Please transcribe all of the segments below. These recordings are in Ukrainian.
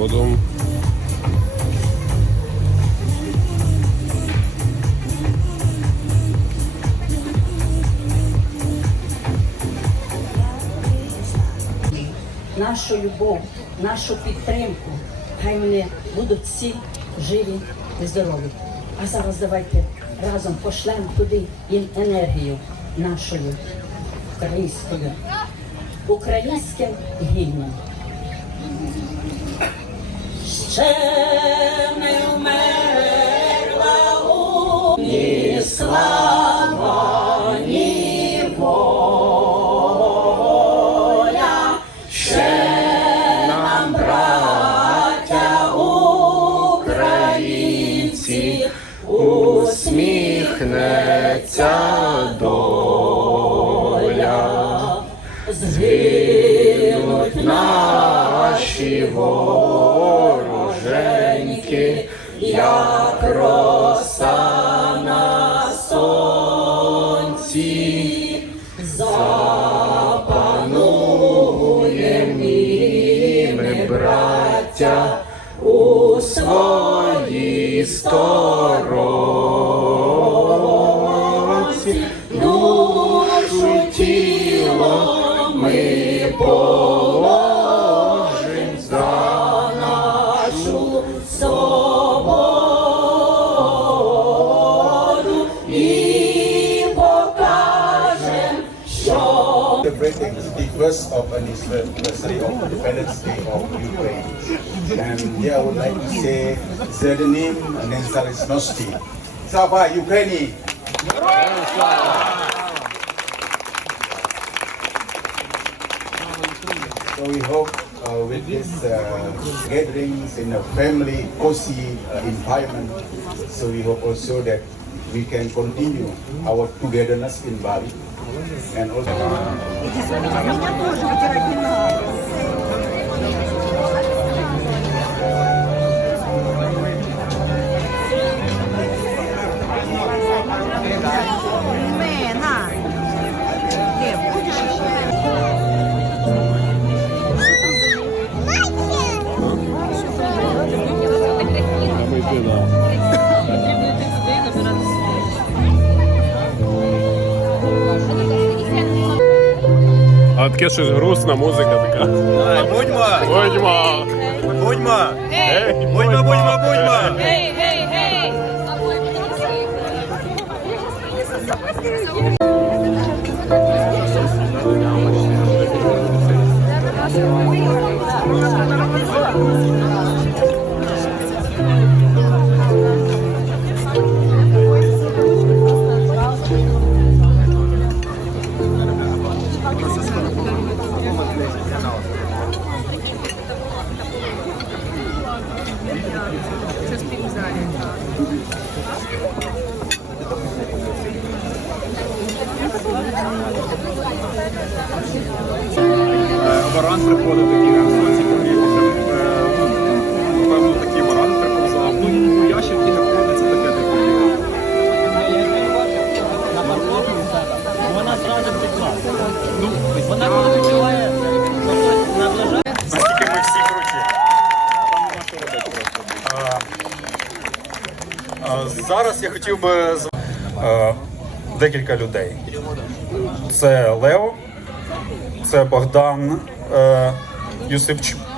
згодом. нашу любов, нашу підтримку. Хай вони будуть всі живі і здорові. А зараз давайте разом пошлемо туди їм енергію нашою українською, українським гімном. Ще не воля, ще нам, браття українці, Усміхнеться згинуть наші вороженьки, як роса на сонці, запануєм і ми, браття, у своїй сторонці, душу тіло ми положим first of anniversary of Independence Day of Ukraine. And yeah, I would like to say Zelenim Nenzalisnosti. Slava Ukraini! So we hope uh, with this uh, gatherings in a family, cozy uh, environment, so we hope also that we can continue our togetherness in Bali and also Меня тоже вытирать не надо. Не, на. Где? А таке щось грустна музика така. Будьмо! Будьмо! Будьмо! Будьмо, будьмо, будьмо! Хотів би з- е, декілька людей. Це Лео, це Богдан е,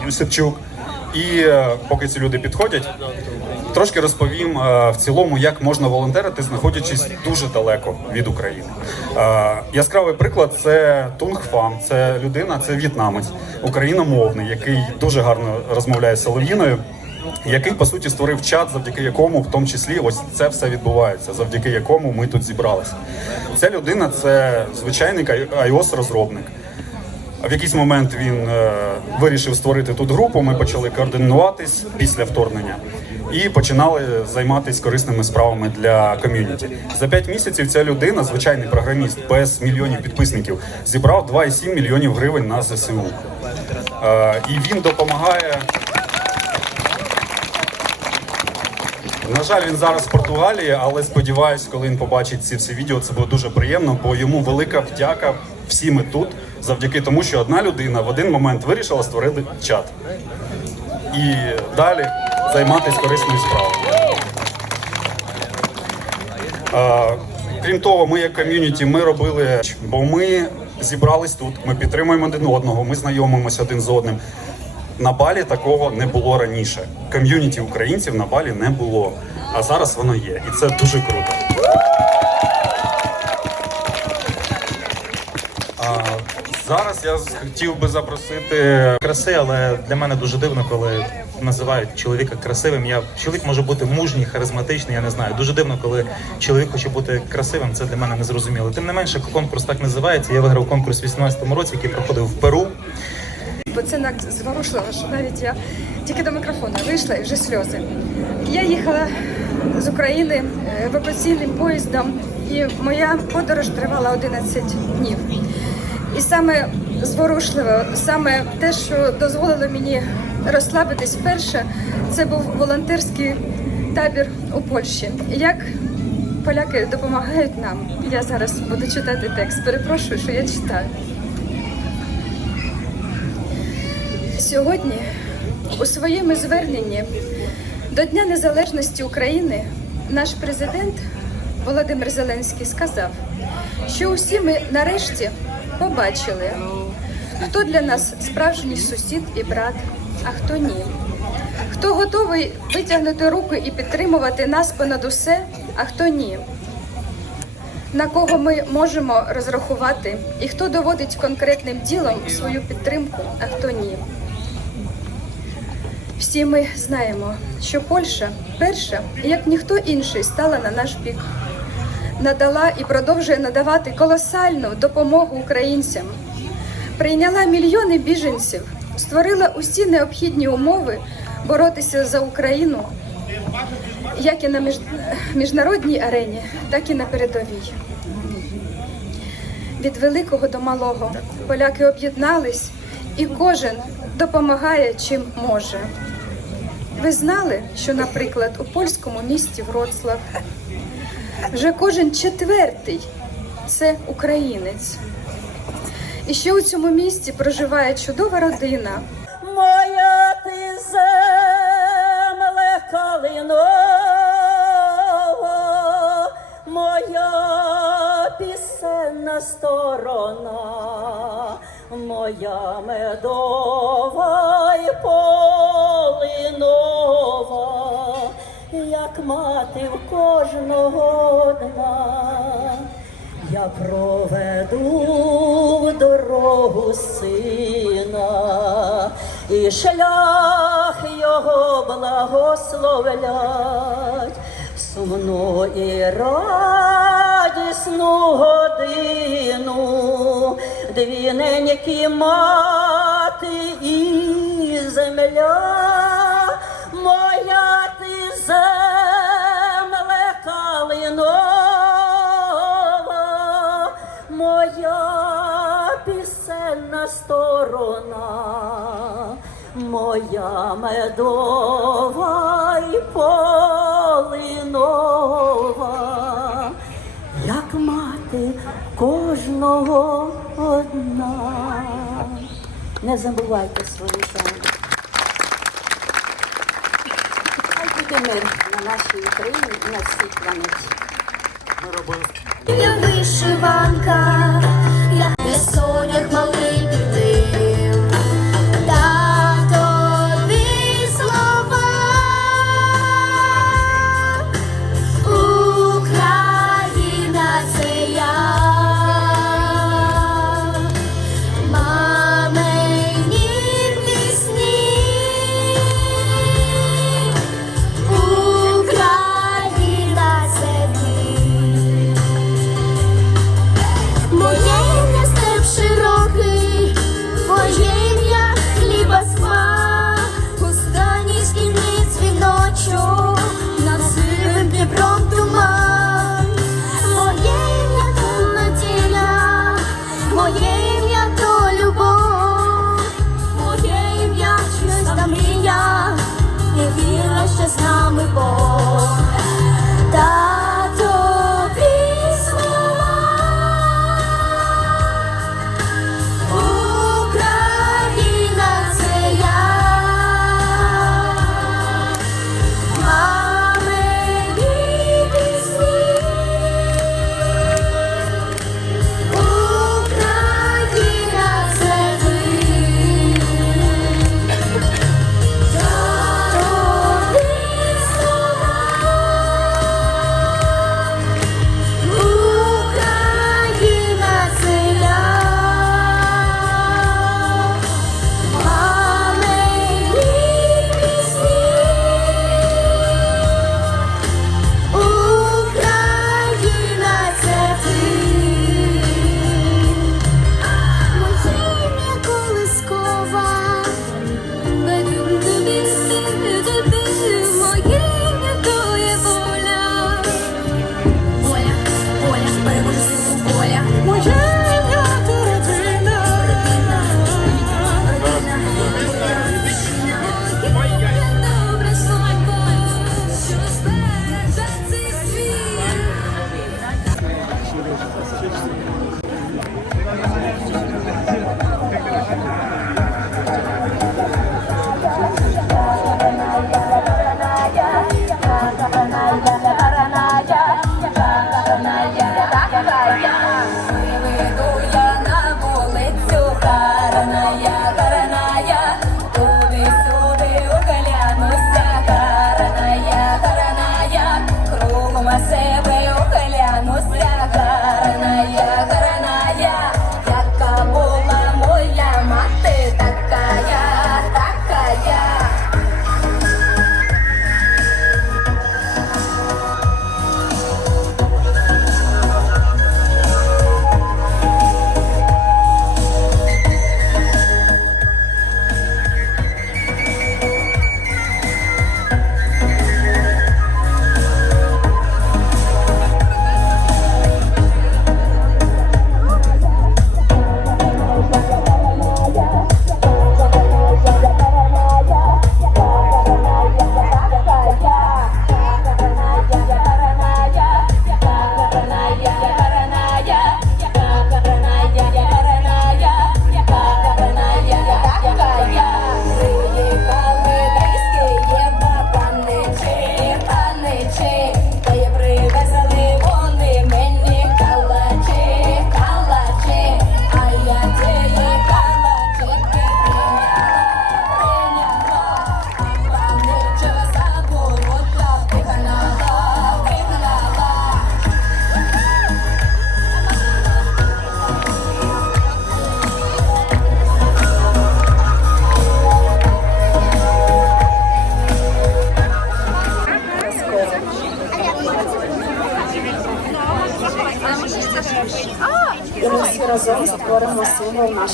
Юсипчук. І е, поки ці люди підходять, трошки розповім в цілому, як можна волонтерити, знаходячись дуже далеко від України. Яскравий приклад це Тунг Фам. Це людина, це в'єтнамець, україномовний, який дуже гарно розмовляє з солов'їною. Який по суті створив чат, завдяки якому, в тому числі, ось це все відбувається, завдяки якому ми тут зібралися. Ця людина це звичайний ios розробник в якийсь момент він е, вирішив створити тут групу. Ми почали координуватись після вторгнення і починали займатися корисними справами для ком'юніті. За 5 місяців ця людина, звичайний програміст, без мільйонів підписників, зібрав 2,7 мільйонів гривень на ЗСУ. Е, і він допомагає. На жаль, він зараз в Португалії, але сподіваюсь, коли він побачить ці всі відео, це буде дуже приємно, бо йому велика вдяка. Всі ми тут завдяки тому, що одна людина в один момент вирішила створити чат. і далі займатися корисною справою. Крім того, ми як ком'юніті ми робили, бо ми зібрались тут, ми підтримуємо один одного, ми знайомимося один з одним. На балі такого не було раніше. Ком'юніті українців на балі не було. А зараз воно є, і це дуже круто. А, зараз я хотів би запросити краси, але для мене дуже дивно, коли називають чоловіка красивим. Я чоловік може бути мужній, харизматичний, я не знаю. Дуже дивно, коли чоловік хоче бути красивим. Це для мене незрозуміло. Тим не менше, конкурс так називається. Я виграв конкурс у 18-му році, який проходив в Перу. Бо це так зворушливо, що навіть я тільки до мікрофона вийшла і вже сльози. Я їхала з України евакуаційним поїздом, і моя подорож тривала 11 днів. І саме зворушливо, саме те, що дозволило мені розслабитись вперше, це був волонтерський табір у Польщі. Як поляки допомагають нам. Я зараз буду читати текст. Перепрошую, що я читаю. Сьогодні у своєму зверненні до Дня Незалежності України наш президент Володимир Зеленський сказав, що усі ми нарешті побачили, хто для нас справжній сусід і брат, а хто ні. Хто готовий витягнути руки і підтримувати нас понад усе, а хто ні. На кого ми можемо розрахувати, і хто доводить конкретним ділом свою підтримку, а хто ні. Всі ми знаємо, що Польща перша, як ніхто інший, стала на наш бік, надала і продовжує надавати колосальну допомогу українцям, прийняла мільйони біженців, створила усі необхідні умови боротися за Україну, як і на між- міжнародній арені, так і на передовій. Від великого до малого поляки об'єднались, і кожен допомагає чим може. Ви знали, що, наприклад, у польському місті Вроцлав вже кожен четвертий це українець. І ще у цьому місті проживає чудова родина, Моя ти земле калинова, моя пісенна сторона, моя медова й полинова, мати в кожного одна. Я проведу дорогу сина, і шлях його благословлять, сумну і радісну годину, дві неньки мати і земля, моя моя медова й полинова, як мати кожного одна. Не забувайте свою землю. Хай буде мир на нашій Україні і на всій планеті. Я вишиванка, я не сонях малий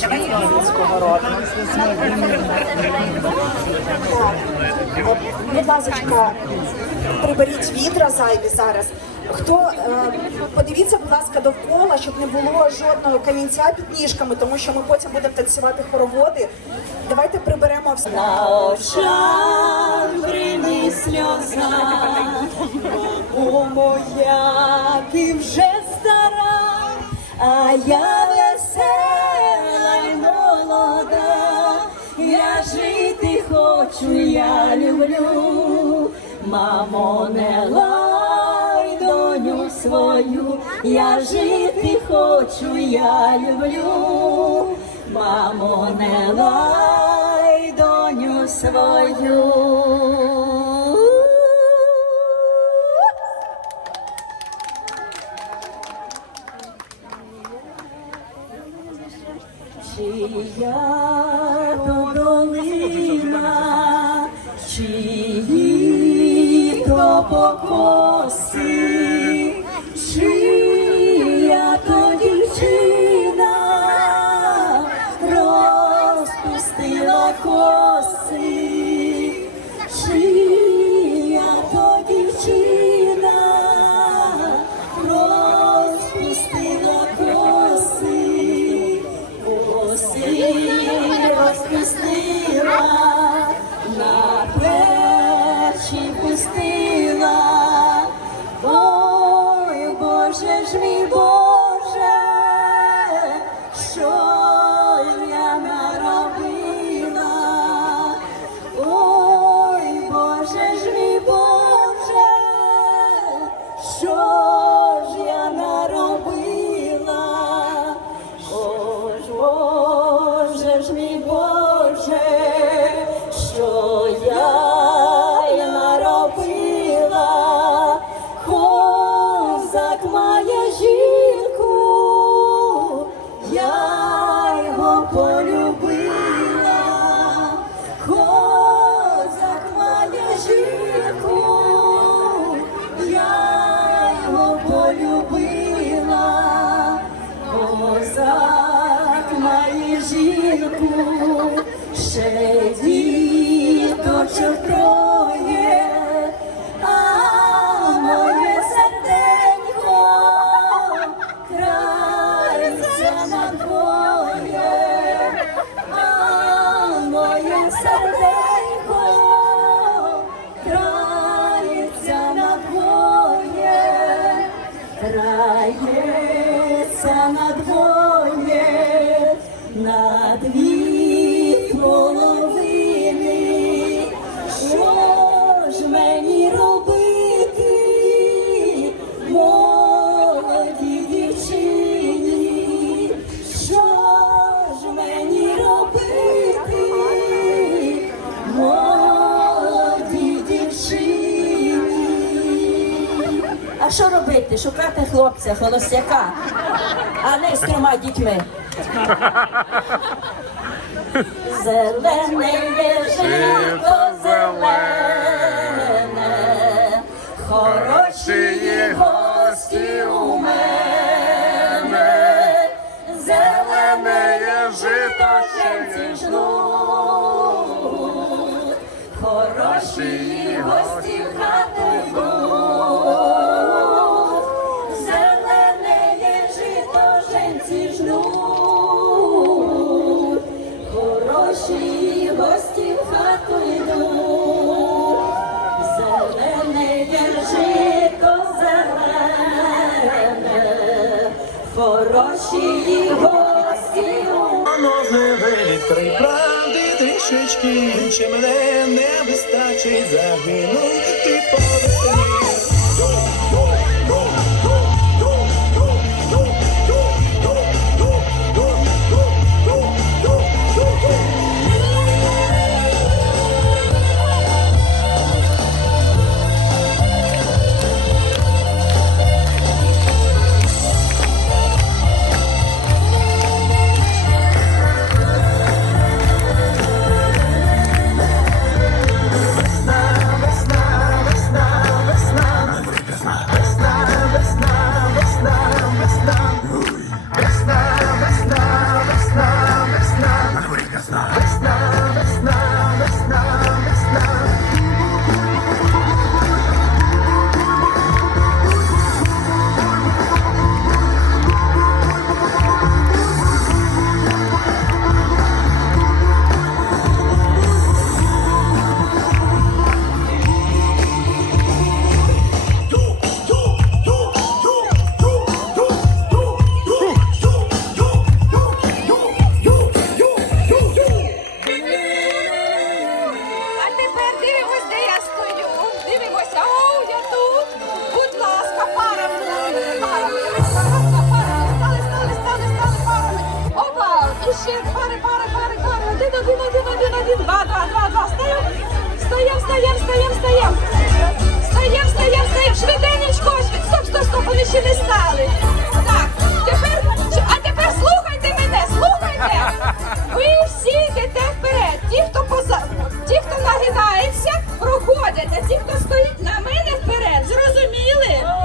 Українського роду. Будь ласка, приберіть відра зайві зараз. Хто е, подивіться, будь ласка, довкола, щоб не було жодного камінця під ніжками, тому що ми потім будемо танцювати хороводи. Давайте приберемо все. Брини сльоза, у моя ти вже стара, а я я люблю, мамо, не лай доню свою, я жити хочу, я люблю, мамо, не лай доню свою. Чия то чиї то покоси, Що робити? Шукати хлопця, холостяка, а не з трьома дітьми. Зелене є жито зелене, хороші є гості у мене, зелене є жито ще жнуть, хороші гості в хату хороші хату йдуть, зелене є жито зелене, хороші гості у Три правди трішечки, не вистачить. Загинути поверни. встаєм, встаєм, встаєм. Встаєм, встаєм, встаєм. Швиденечко, стоп, стоп, стоп, вони ще не стали. Так, тепер, а тепер слухайте мене, слухайте. Ви всі йдете вперед. Ті, хто поза, ті, хто нагинається, проходять, а ті, хто стоїть на мене вперед. Зрозуміли?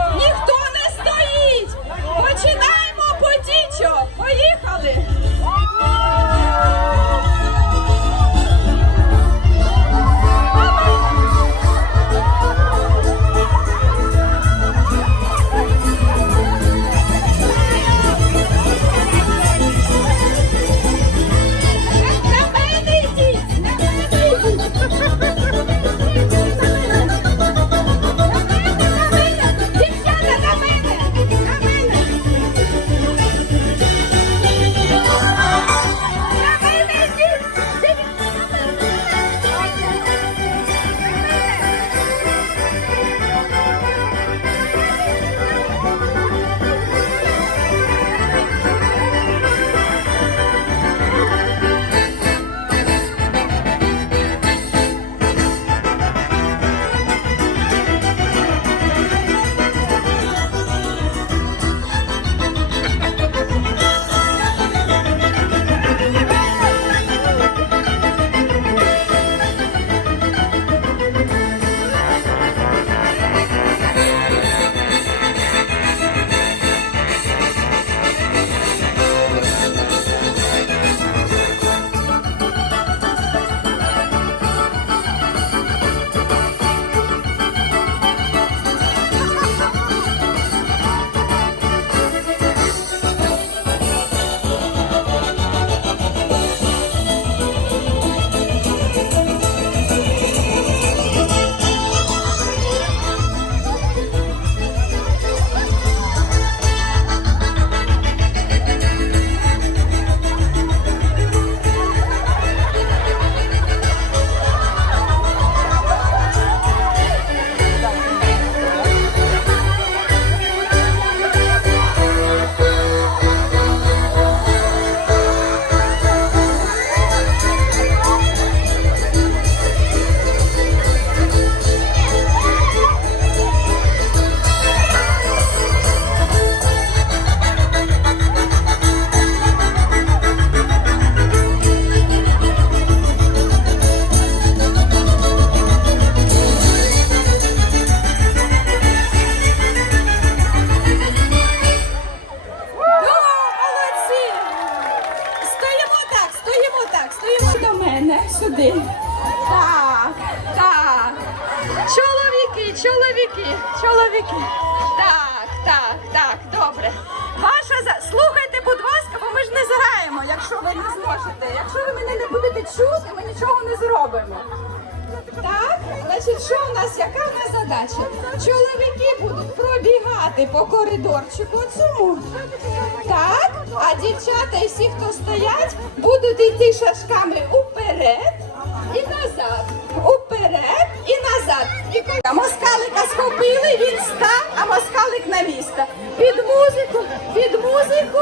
Купили він ста, а москалик на міста. Під музику, під музику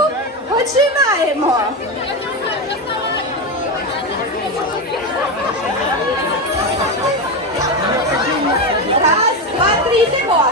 починаємо. Раз, два, три, йдемо.